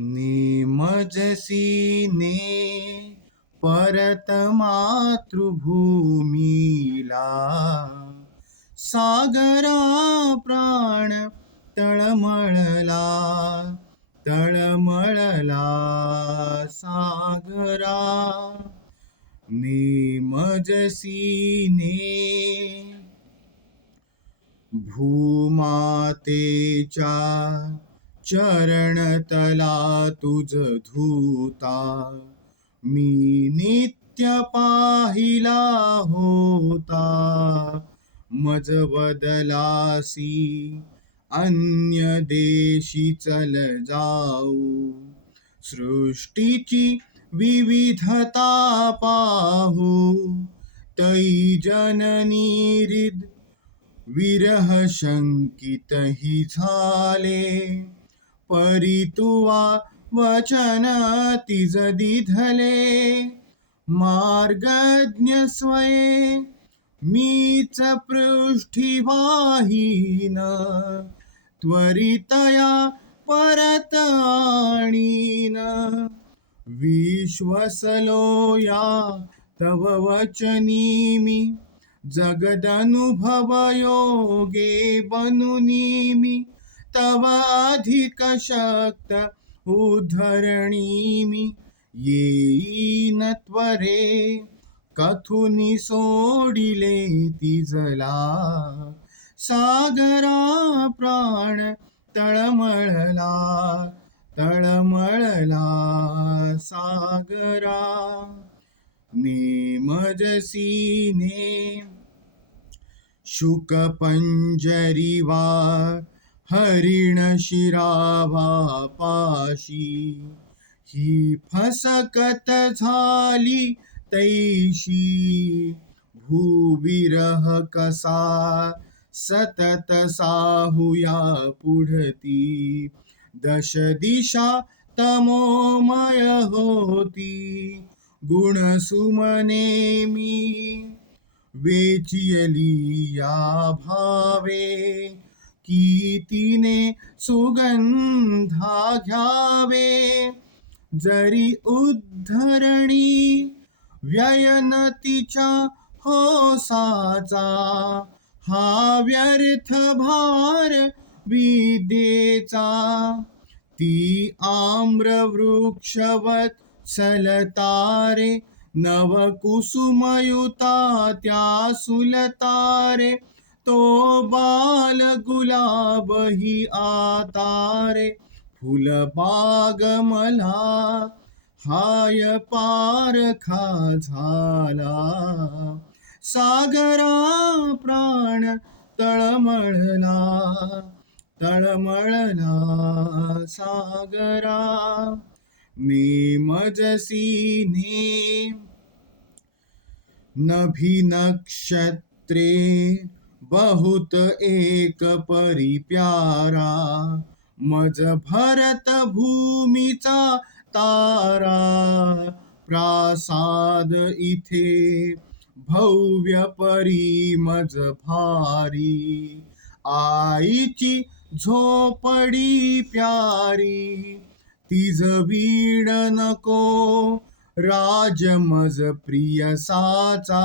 नेमजसीने परत मातृभूमीला सागरा प्राण तळमळला तळमळला सागरा. नेमजसीने भूमातेच्या चरणतला तुझ धूता मी नित्य पाहिला होता मज बदलासी अन्य देशी चल जाऊ सृष्टीची विविधता पाहू तई जननी हृद विरह शंकित झाले। परितुवा वचन तिज दिधले। मार्गज्ञ स्वये मीच पृष्ठिवाहीन त्वरितया परत आणीन विश्वसलो या तव वचनी मी जगदनुभव तवाधिकशक्त मी शक्त उद्धरणी मी. येईन त्वरे कथुनी सोडिले तिजला. सागरा प्राण तळमळला तळमळला सागरा. नेमजसीने शुक पंजरीवा हरिण शिराभा पाशी. ही फसकत झाली तैशी. भूविरह कसा सतत साहुया पुढती. दश दिशा तमोमय होती. गुण सुमने मी वेचियली या भावे. की तिने सुगंधा घ्यावे जरी उद्धरणी व्ययनतीच्या होसाचा हा व्यर्थ भार विद्येचा ती आम्रवृक्षवत सलतारे नवकुसुमयुता त्या सुलतारे तो बाल गुलाब ही आतारे फुलबाग मला हाय पारखा झाला सागरा प्राण तळमळला तळमळला सागरा. मी मजसीने नभी नक्षत्रे बहुत एक परी प्यारा मज भरत भूमीचा तारा प्रासाद इथे भव्य परी मज भारी आईची झोपडी प्यारी तिज वीण नको राज मज प्रियसाचा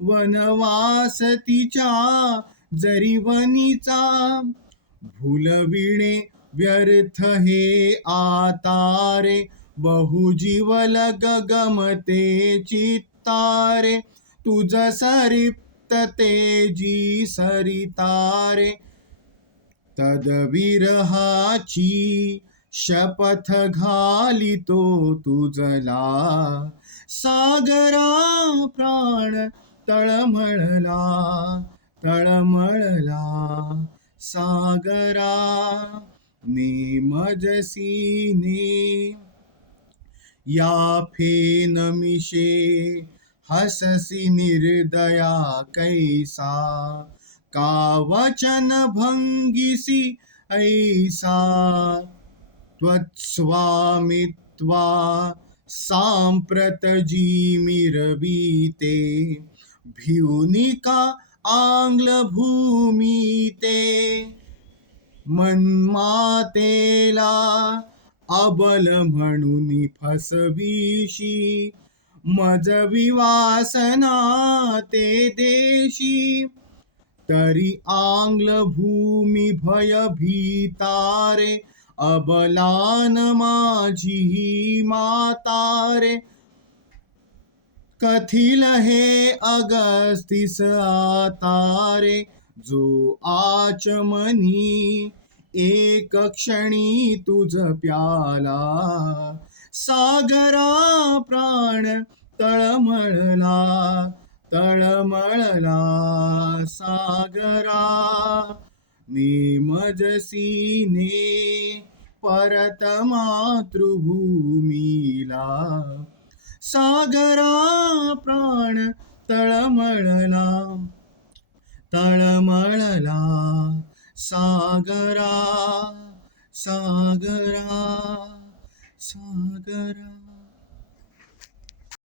वनवास तिच्या जरी वनीचा भूलविणे व्यर्थ हे आतारे बहुजीवल गगमते चित्तारे तुझ सरिप्त तेजी सरितारे तदविरहाची शपथ घालितो तुझला सागरा प्राण तळमळला तळमळला. सागरा नेमजसीने या फेनमिशे हससी निर्दया कैसा. का वचन भंगिसी ऐसा. त्वत्स्वामित्वा सांप्रत जीमिरवीते भिवनिका आंग्ल भूमी ते? मनमातेला अबल म्हणून फसविशी मजवी वासना ते देशी. तरी आंग्ल भूमी भय भीतारे अबलान माझी ही मातारे. कथिल हे अगस्तीस आतारे? जो आचमनी एक क्षणी तुझ प्याला. सागरा प्राण तळमळला तळमळला. सागरा नेमजसीने परत मातृभूमीला. सागरा प्राण तळमळला. तळमळला. सागरा सागरा सागरा.